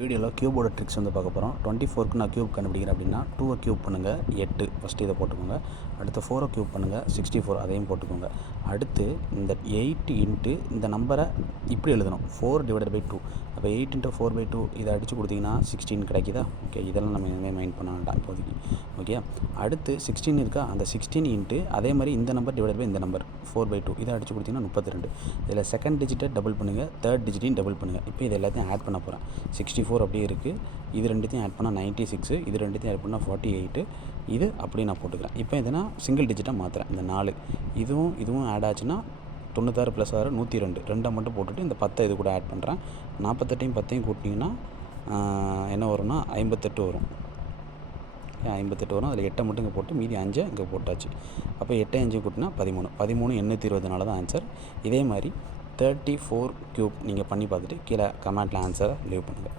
வீடியோவில் கியூபோட ட்ரிக்ஸ் வந்து பார்க்க போகிறோம். 24க்கு நான் கியூப் கண்டுபிடிக்கிறேன் அப்படின்னா 2 கியூப் பண்ணுங்கள் 8 ஃபஸ்ட்டு இதை போட்டுக்கோங்க. அடுத்து 4 கியூப் பண்ணுங்கள் 64 அதையும் போட்டுக்கோங்க. அடுத்து இந்த 8 இன்ட்டு இந்த நம்பரை இப்படி எழுதணும் 4/2. அப்போ 8 × 4/2 இதை அடித்து கொடுத்தீங்கன்னா 16 கிடைக்குதா? ஓகே, இதெல்லாம் நம்ம இனிமேல் மைண்ட் பண்ண வேண்டாம் இப்போதைக்கு. ஓகே, அடுத்து 16 இருக்கா, அந்த 16 இன்ட்டு அதே மாதிரி இந்த நம்பர் டிவைடட் பை இந்த நம்பர் 4/2 இதை அடித்து கொடுத்தீங்கன்னா 32. இதில் செகண்ட் டிஜிட்டை டபுள் பண்ணுங்கள், தேர்ட் டிஜிட்டையும் டபுள் பண்ணுங்கள். இப்போ இது எல்லாத்தையும் ஆட் பண்ண போகிறேன். 64 அப்படியே இருக்குது, இது ரெண்டுத்தையும் ஆட் பண்ணால் 96, இது ரெண்டுத்தையும் ஆட் பண்ணால் 48, இது அப்படியே நான் போட்டுக்கிறேன். இப்போ இதை நான் சிங்கிள் டிஜிட்டாக மாற்றுறேன். இந்த 4 இதுவும் ஆட் ஆச்சுன்னா 96 + 6 102, 2 மட்டும் போட்டுட்டு இந்த 10 இது கூட ஆட் பண்ணுறேன். 48யும் 10யும் கூட்டினீங்கன்னா என்ன வரும்னா 58 வரும். 58 வரும். அதில் 8 மட்டும் இங்கே போட்டு மீதி 5 இங்கே போட்டாச்சு. அப்போ 8 5 கூட்டினா 13 820 தான் ஆன்சர். இதே மாதிரி 34 கியூப் நீங்கள் பண்ணி பார்த்துட்டு கீழே கமெண்ட்டில் ஆன்சரை லீவ் பண்ணுங்கள்.